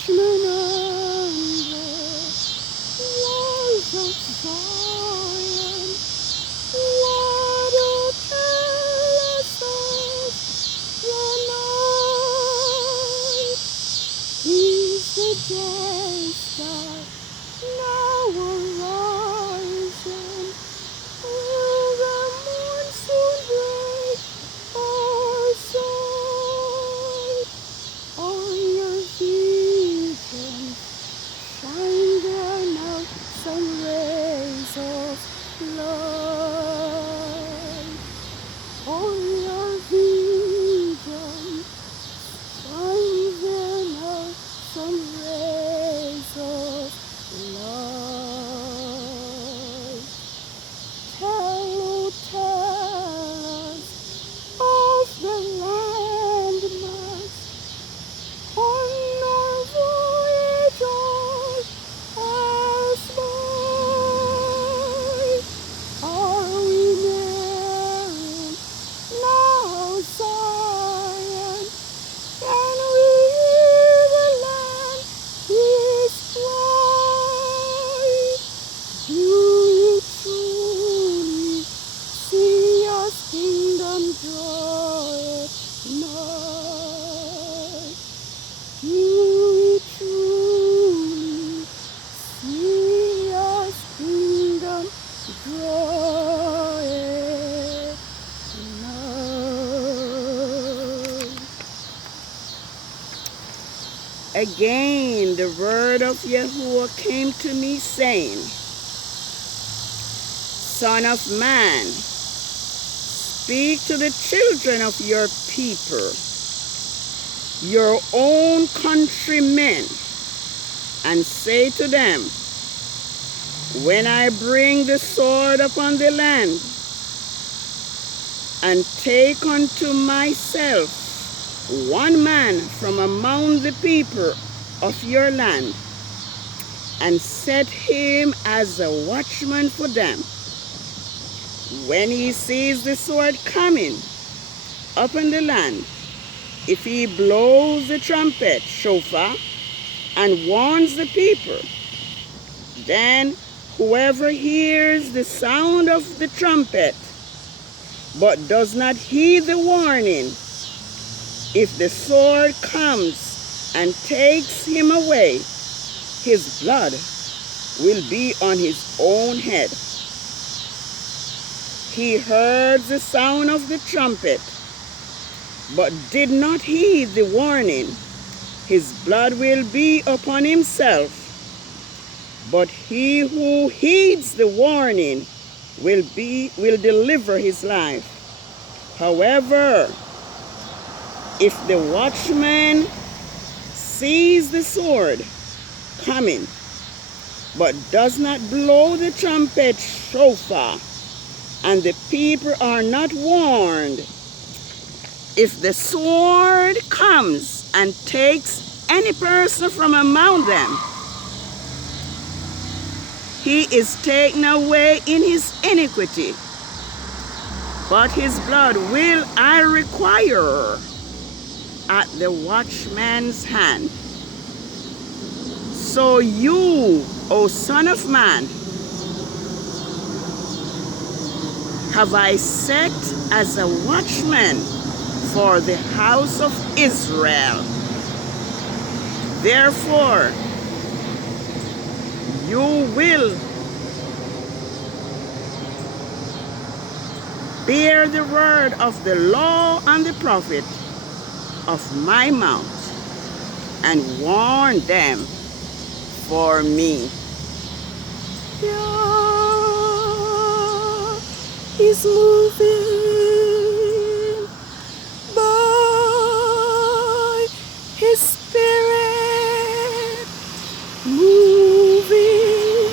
watchmen on the walls of Zion, what do tell us of the night? He's the day star now arising. Will the moon soon break our sight? On your vision shine there now some rays of light. On your vision shine there now some rays of light. Tell us of the landmarks on our voyage on as by. Are we nearing now Zion? Can we hear the land is bright? Do you truly see your kingdom draw nigh? Do we truly see your kingdom draw nigh? Again, the word of Yahuwah came to me, saying, Son of man, speak to the children of your people, your own countrymen, and say to them, when I bring the sword upon the land, and take unto myself one man from among the people of your land, and set him as a watchman for them, when he sees the sword coming upon the land, if he blows the trumpet, shofar, and warns the people, then whoever hears the sound of the trumpet, but does not heed the warning, if the sword comes and takes him away, his blood will be on his own head. He heard the sound of the trumpet, but did not heed the warning. His blood will be upon himself. But he who heeds the warning will deliver his life. However, if the watchman sees the sword coming, but does not blow the trumpet shofar, and the people are not warned, if the sword comes and takes any person from among them, he is taken away in his iniquity, but his blood will I require at the watchman's hand. So you, O son of man, have I set as a watchman for the house of Israel. Therefore, you will bear the word of the law and the prophet of my mouth, and warn them for me. YAH is moving by his spirit, moving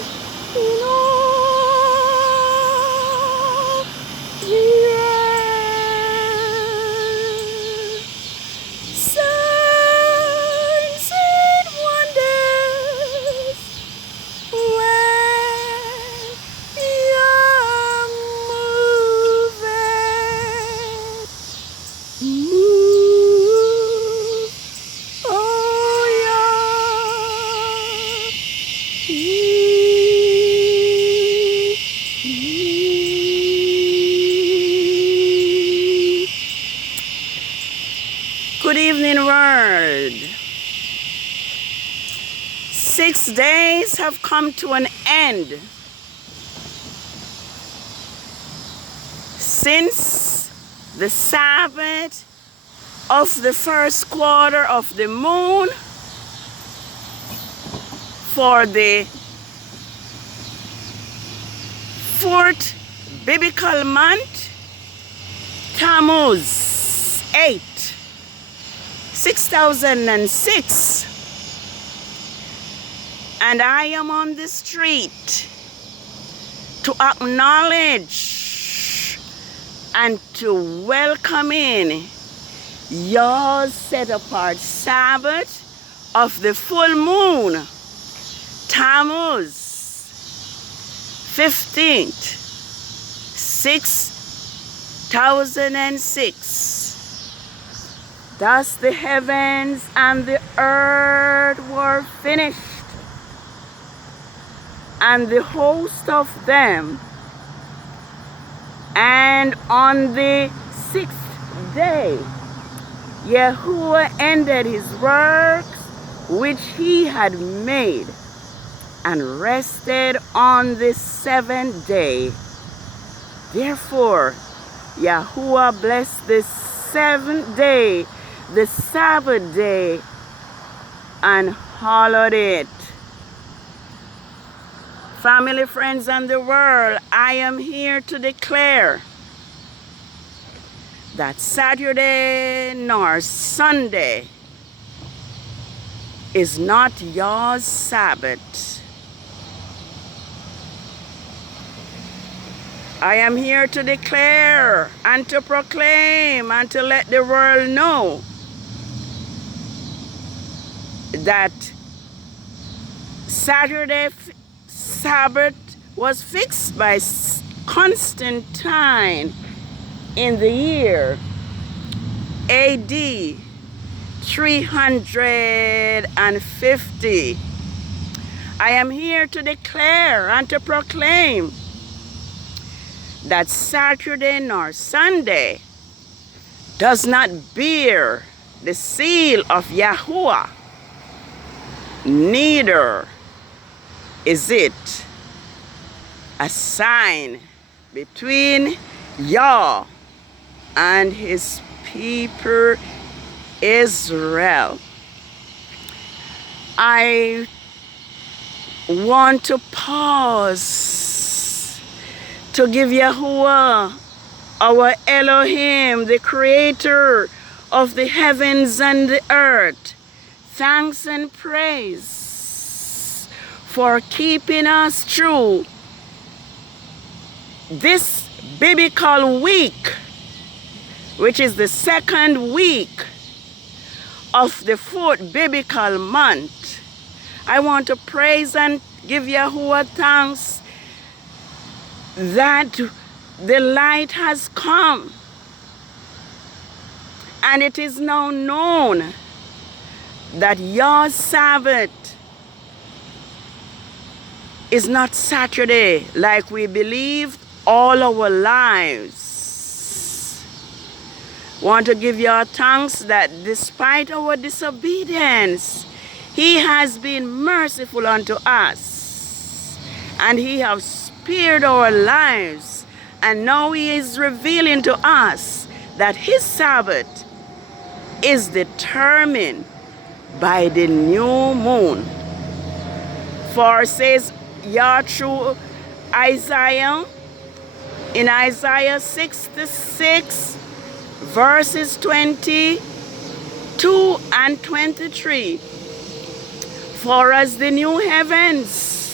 in all the earth. Signs and wonders when YAH moves. 6 days have come to an end since the Sabbath of the first quarter of the moon for the 4th biblical month, Tammuz 8, 6006. And I am on the street to acknowledge and to welcome in your set apart Sabbath of the full moon, Tammuz 15th, 6006. Thus the heavens and the earth were finished, and the host of them. And on the 6th day, Yahuwah ended his works which he had made, and rested on the 7th day. Therefore, Yahuwah blessed the 7th day, the Sabbath day, and hallowed it. Family, friends, and the world, I am here to declare that Saturday nor Sunday is not your Sabbath. I am here to declare and to proclaim and to let the world know that Saturday Sabbath was fixed by Constantine in the year AD 350. I am here to declare and to proclaim that Saturday nor Sunday does not bear the seal of Yahuwah, neither is it a sign between YAH and his people Israel. I want to pause to give Yahuwah, our Elohim, the creator of the heavens and the earth, thanks and praise for keeping us through this biblical week, which is the second week of the 4th biblical month. I want to praise and give Yahuwah thanks that the light has come, and it is now known that your Sabbath is not Saturday like we believed all our lives. Want to give your thanks that despite our disobedience, he has been merciful unto us, and he has spared our lives, and now he is revealing to us that his Sabbath is determined by the new moon. For says Yah through Isaiah, in Isaiah 66 verses 22 and 23, for as the new heavens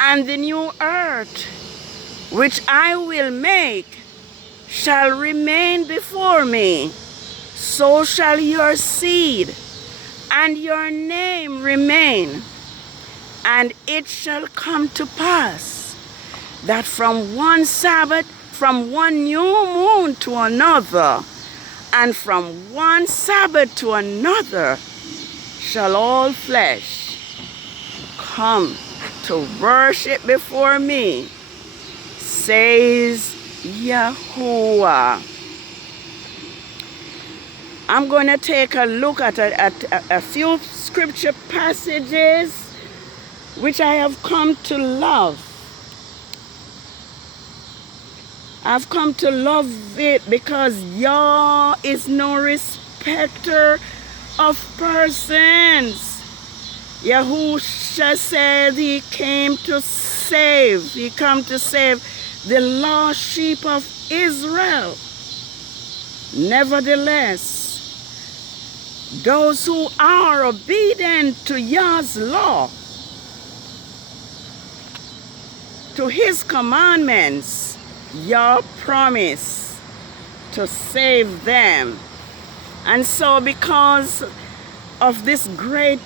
and the new earth which I will make shall remain before me, so shall your seed and your name remain. And it shall come to pass that from one Sabbath, from one new moon to another, and from one Sabbath to another, shall all flesh come to worship before me, says Yahuwah. I'm going to take a look at a few scripture passages which I have come to love. I've come to love it because YAH is no respecter of persons. Yahushua said he came to save. He came to save the lost sheep of Israel. Nevertheless, those who are obedient to YAH's law, to his commandments, YAH promised to save them. And so because of this great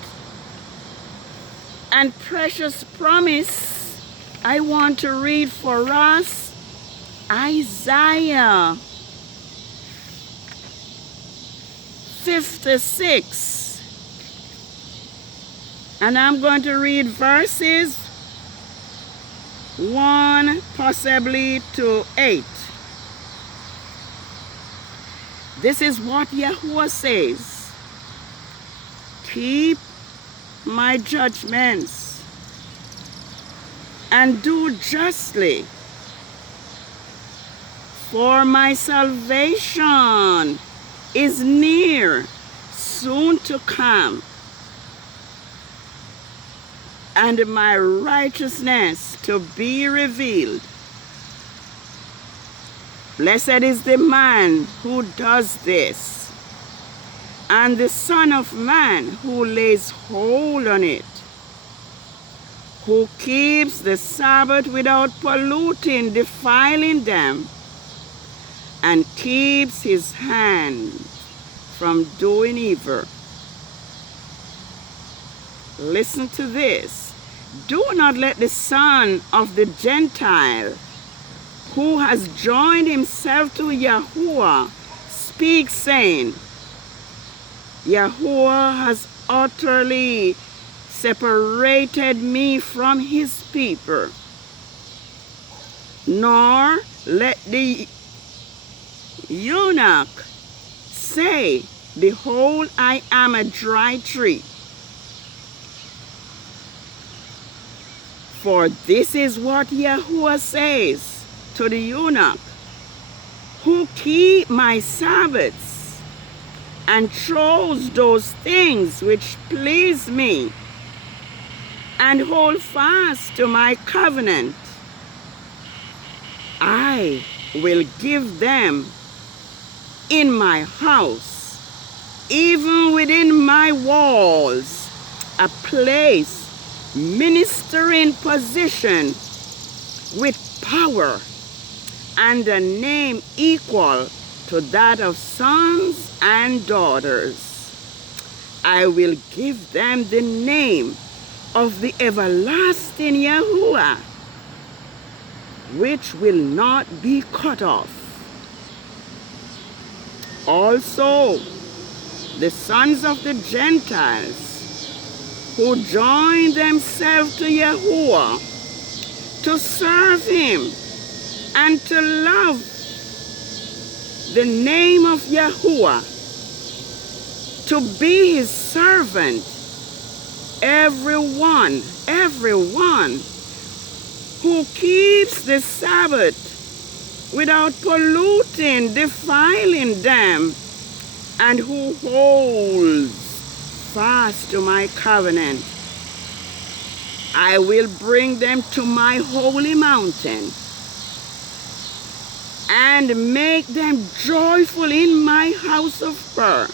and precious promise, I want to read for us Isaiah 56. And I'm going to read verses 1 possibly to 8. This is what Yahuwah says. Keep my judgments and do justly, for my salvation is near, soon to come, and my righteousness to be revealed. Blessed is the man who does this, and the Son of Man who lays hold on it, who keeps the Sabbath without polluting, defiling them, and keeps his hand from doing evil. Listen to this. Do not let the son of the Gentile, who has joined himself to Yahuwah, speak, saying, Yahuwah has utterly separated me from his people. Nor let the eunuch say, behold, I am a dry tree. For this is what Yahuwah says to the eunuch, who keep my Sabbaths and chose those things which please me, and hold fast to my covenant. I will give them in my house, even within my walls, a place, ministering position with power, and a name equal to that of sons and daughters. I will give them the name of the everlasting Yahuwah, which will not be cut off. Also, the sons of the Gentiles who join themselves to Yahuwah, to serve him and to love the name of Yahuwah, to be his servant, everyone who keeps the Sabbath without polluting, defiling them, and who holds fast to my covenant. I will bring them to my holy mountain and make them joyful in my house of prayer.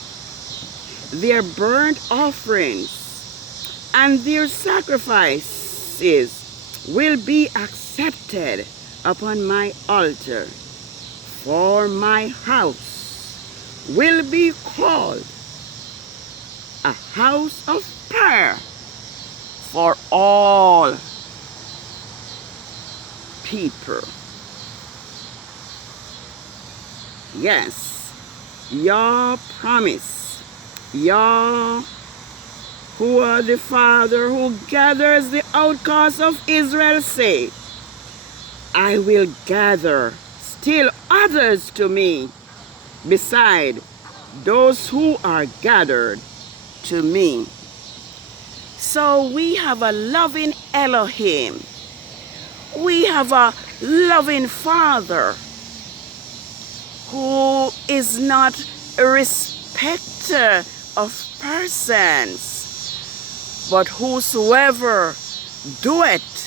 Their burnt offerings and their sacrifices will be accepted upon my altar, for my house will be called a house of prayer for all people. Yes, your promise, Yahuwah the Father, who gathers the outcasts of Israel, say, I will gather still others to me, beside those who are gathered to me. So we have a loving Elohim. We have a loving Father who is not a respecter of persons, but whosoever doeth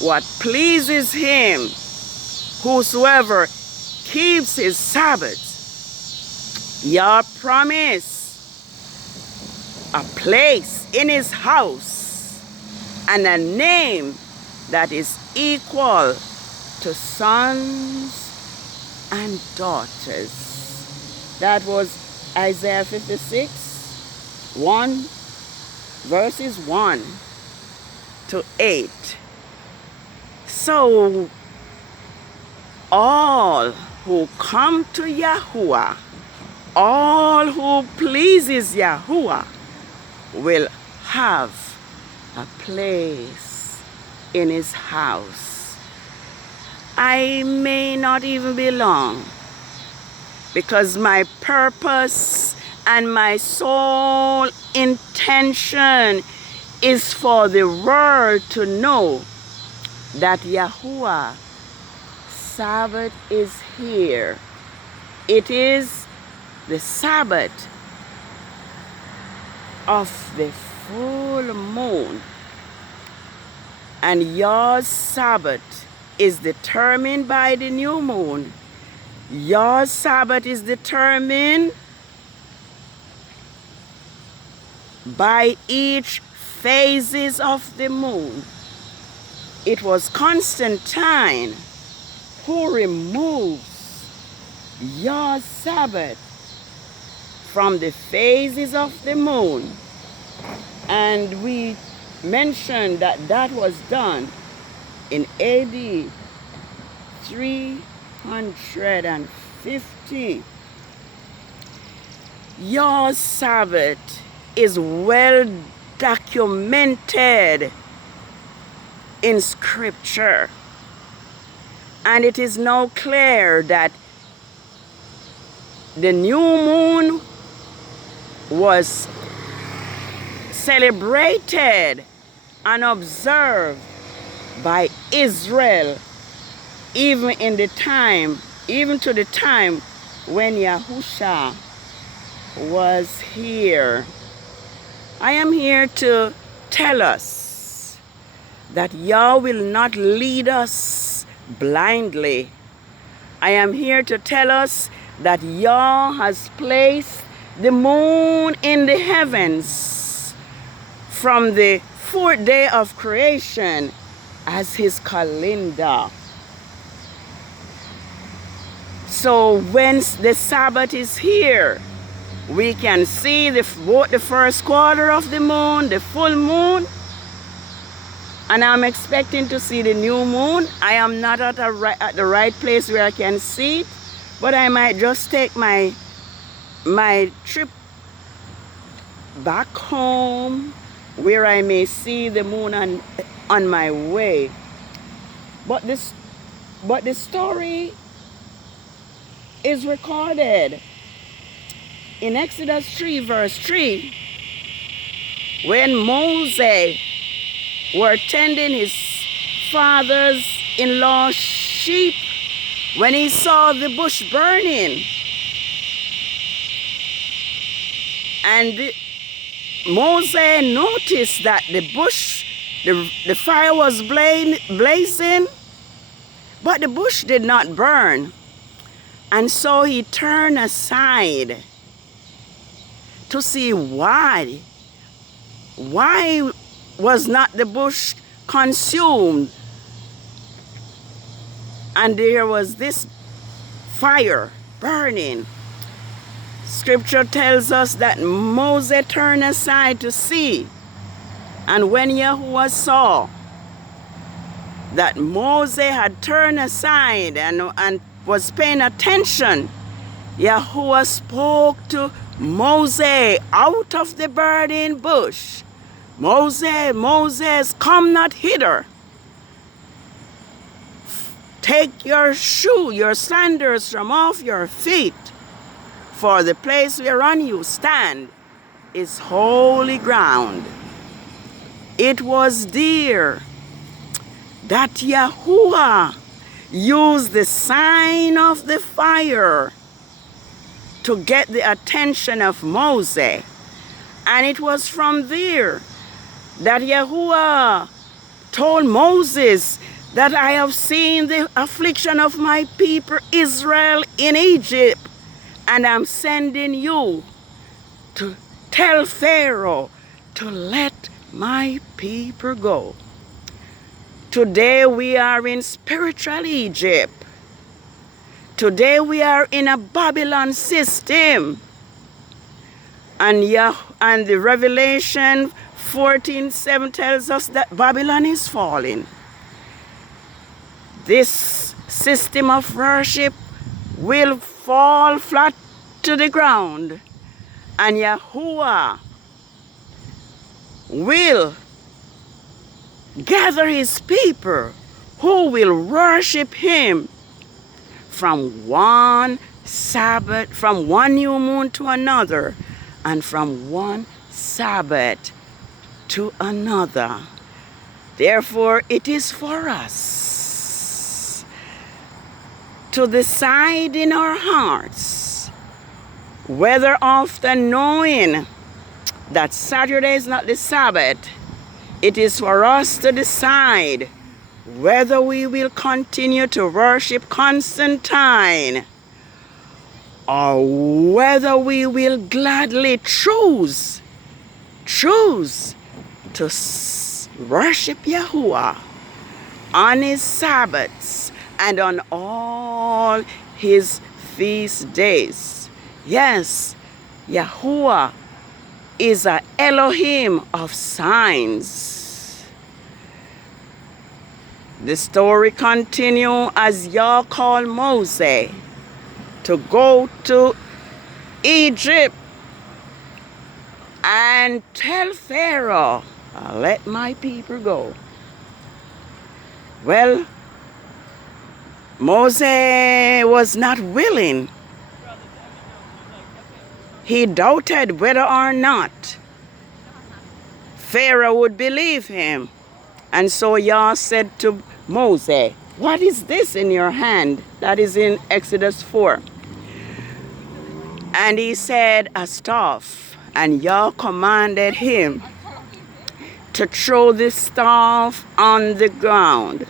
what pleases him, whosoever keeps his Sabbath, Yah promise a place in his house and a name that is equal to sons and daughters. That was Isaiah 56, 1, verses 1 to 8. So all who come to Yahuwah, all who pleases Yahuwah, will have a place in his house. I may not even belong, because my purpose and my sole intention is for the world to know that Yahuwah Sabbath is here. It is the Sabbath of the full moon, and your Sabbath is determined by the new moon. Your Sabbath is determined by each phases of the moon. It was Constantine who removes your Sabbath from the phases of the moon. And we mentioned that that was done in AD 350. Your Sabbath is well documented in Scripture. And it is now clear that the new moon was celebrated and observed by Israel even to the time when Yahusha was here. I am here to tell us that Yah will not lead us blindly. I am here to tell us that Yah has placed the moon in the heavens from the fourth day of creation as his calendar. So when the Sabbath is here, we can see both the first quarter of the moon, the full moon, and I'm expecting to see the new moon. I am not at the right place where I can see it, but I might just take my trip back home where I may see the moon on my way. But the story is recorded in Exodus 3 verse 3, when Moses were tending his father's-in-law's sheep, when he saw the bush burning, and Moses noticed that the bush, the fire was blazing, but the bush did not burn. And so he turned aside to see why was not the bush consumed. And there was this fire burning. Scripture tells us that Moses turned aside to see. And when Yahuwah saw that Moses had turned aside and was paying attention, Yahuwah spoke to Moses out of the burning bush. Moses, Moses, come not hither. Take your sandals from off your feet, for the place whereon you stand is holy ground. It was there that Yahuwah used the sign of the fire to get the attention of Moses. And it was from there that Yahuwah told Moses that I have seen the affliction of my people Israel in Egypt, and I'm sending you to tell Pharaoh to let my people go. Today we are in spiritual Egypt. Today we are in a Babylon system. And the Revelation 14:7 tells us that Babylon is falling. This system of worship will fall flat to the ground, and Yahuwah will gather his people who will worship him from one Sabbath, from one new moon to another, and from one Sabbath to another. Therefore, it is for us to decide in our hearts whether, after knowing that Saturday is not the Sabbath, it is for us to decide whether we will continue to worship Constantine or whether we will gladly choose to worship Yahuwah on his Sabbaths and on all his feast days. Yes, Yahuwah is an Elohim of signs. The story continues as Yah called Moses to go to Egypt and tell Pharaoh, let my people go. Well, Moses was not willing. He doubted whether or not Pharaoh would believe him. And so Yah said to Moses, what is this in your hand? That is in Exodus 4. And he said, a staff. And Yah commanded him to throw the staff on the ground.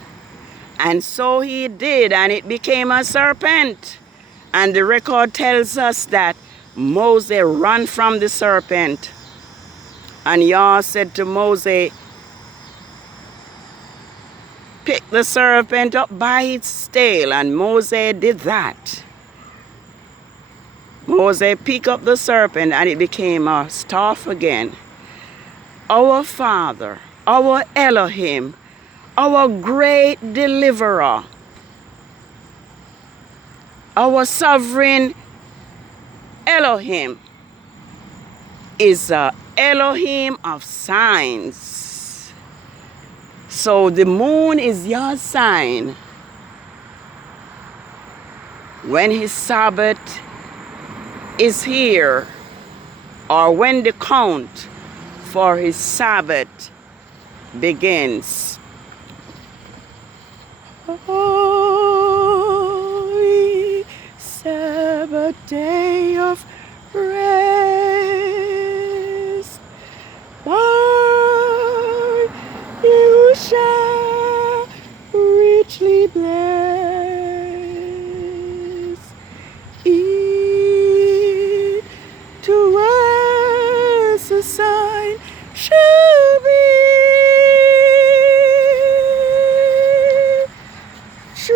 And so he did, and it became a serpent. And the record tells us that Moses ran from the serpent. And Yah said to Moses, pick the serpent up by its tail. And Moses did that. Moses picked up the serpent and it became a staff again. Our Father, our Elohim, our great deliverer, our sovereign Elohim is an Elohim of signs. So the moon is your sign. When his Sabbath is here, or when the count for his Sabbath begins. Holy Sabbath day of rest, Lord, you shall richly bless. To us a sign shall be true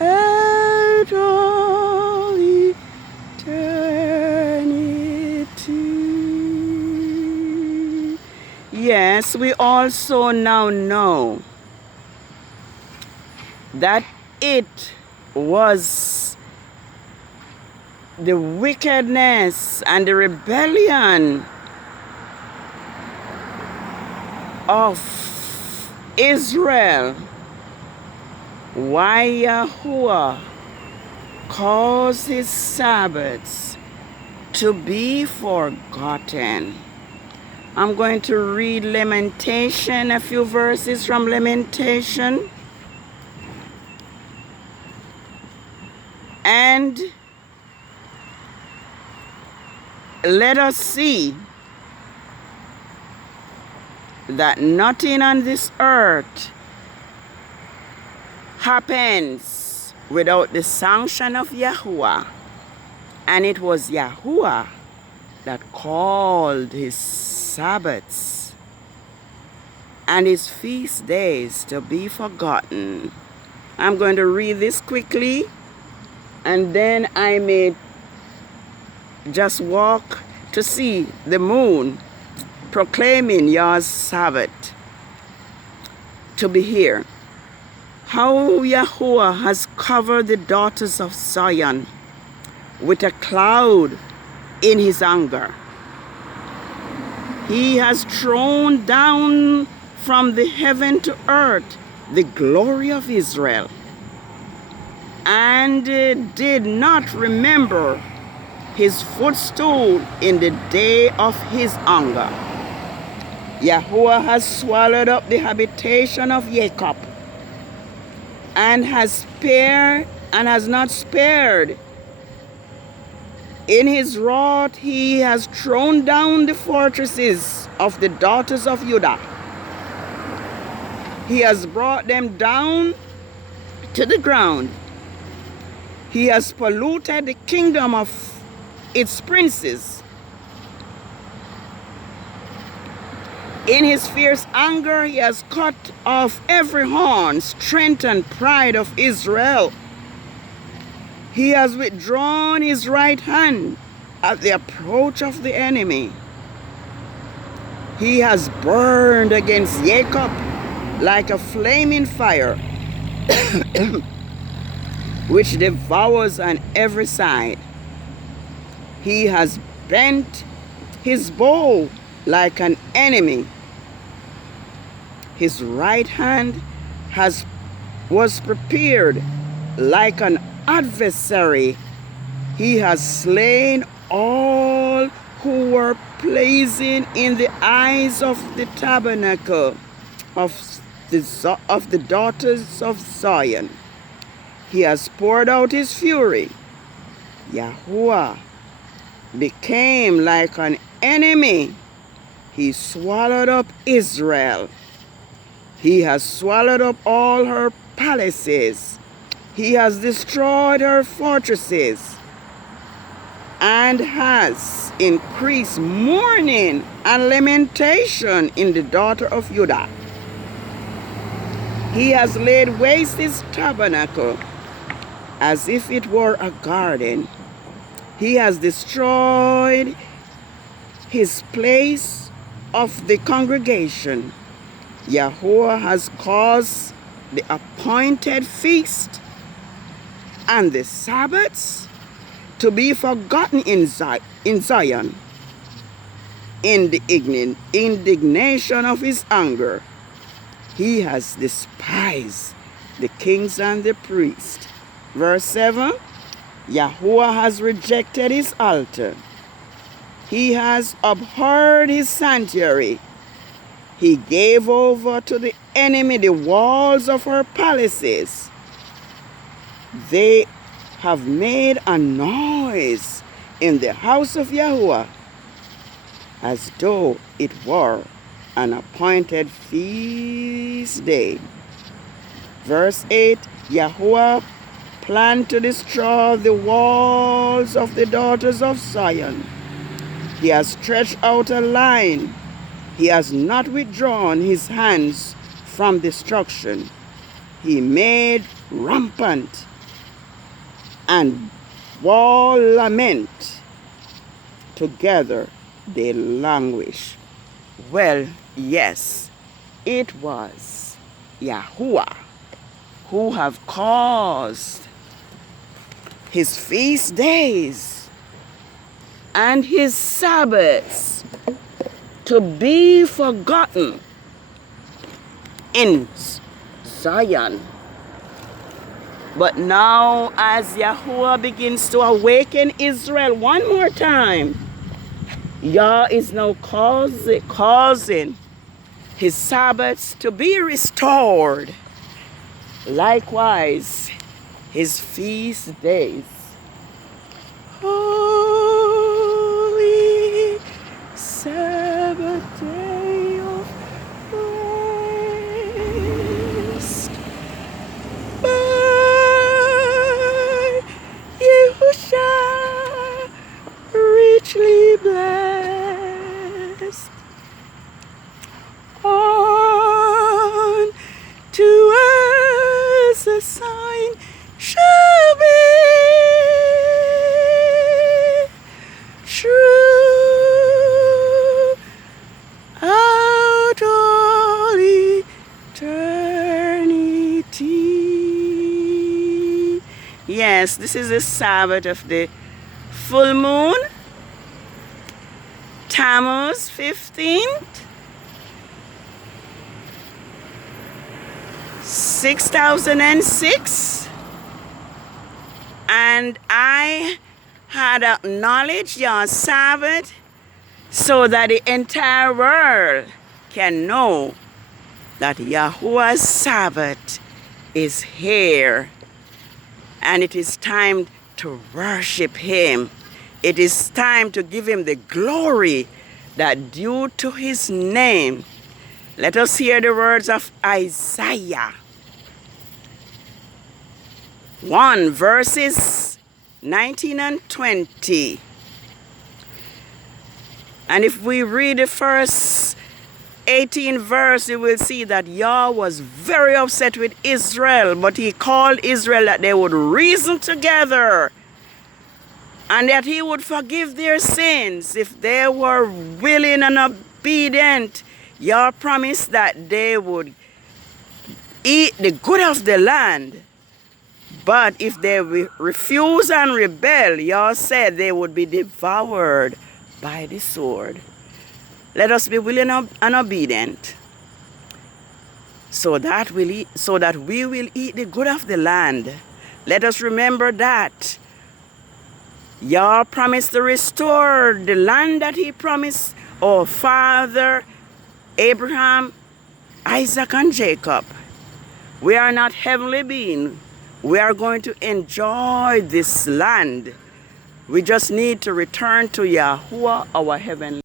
at all eternity. Yes, we also now know that it was the wickedness and the rebellion of Israel why Yahuwah caused his Sabbaths to be forgotten. I'm going to read Lamentation, a few verses from Lamentation. And let us see that nothing on this earth happens without the sanction of Yahuwah. And it was Yahuwah that called his Sabbaths and his feast days to be forgotten. I'm going to read this quickly, and then I may just walk to see the moon proclaiming Yah's Sabbath to be here. How Yahuwah has covered the daughters of Zion with a cloud in his anger. He has thrown down from the heaven to earth the glory of Israel, and did not remember his footstool in the day of his anger. Yahuwah has swallowed up the habitation of Jacob, and has not spared. In his wrath he has thrown down the fortresses of the daughters of Judah. He has brought them down to the ground. He has polluted the kingdom of its princes. In his fierce anger he has cut off every horn, strength, and pride of Israel. He has withdrawn his right hand at the approach of the enemy. He has burned against Jacob like a flaming fire, which devours on every side. He has bent his bow like an enemy. His right hand was prepared like an adversary. He has slain all who were pleasing in the eyes of the tabernacle of the daughters of Zion. He has poured out his fury. Yahuwah became like an enemy. He swallowed up Israel. He has swallowed up all her palaces. He has destroyed her fortresses, and has increased mourning and lamentation in the daughter of Judah. He has laid waste his tabernacle as if it were a garden. He has destroyed his place of the congregation. Yahuwah has caused the appointed feast and the Sabbaths to be forgotten in Zion. In the indignation of his anger, he has despised the kings and the priests. Verse 7, Yahuwah has rejected his altar. He has abhorred his sanctuary. He gave over to the enemy the walls of her palaces. They have made a noise in the house of Yahuwah, as though it were an appointed feast day. Verse 8, Yahuwah planned to destroy the walls of the daughters of Zion. He has stretched out a line. He has not withdrawn his hands from destruction. He made rampant and wall lament. Together they languish. Well, yes, it was Yahuwah who have caused his feast days and his Sabbaths to be forgotten in Zion. But now as Yahuwah begins to awaken Israel one more time, Yah is now causing his Sabbaths to be restored. Likewise, his feast days. Holy Sabbath day of rest, by Yahusha richly blessed. On to us a sign shall be true out all eternity. Yes, this is the Sabbath of the full moon, Tammuz 15th, 6006, and I had acknowledged your Sabbath so that the entire world can know that Yahuwah's Sabbath is here, and it is time to worship him. It is time to give him the glory that due to his name. Let us hear the words of Isaiah 1 verses 19 and 20. And if we read the first 18 verse, you will see that Yah was very upset with Israel, but he called Israel that they would reason together and that he would forgive their sins if they were willing and obedient. Yah promised that they would eat the good of the land. But if they refuse and rebel, Yah said they would be devoured by the sword. Let us be willing and obedient so that we will eat the good of the land. Let us remember that Yah promised to restore the land that he promised our father Abraham, Isaac, and Jacob. We are not heavenly beings. We are going to enjoy this land. We just need to return to Yahuwah, our heavenly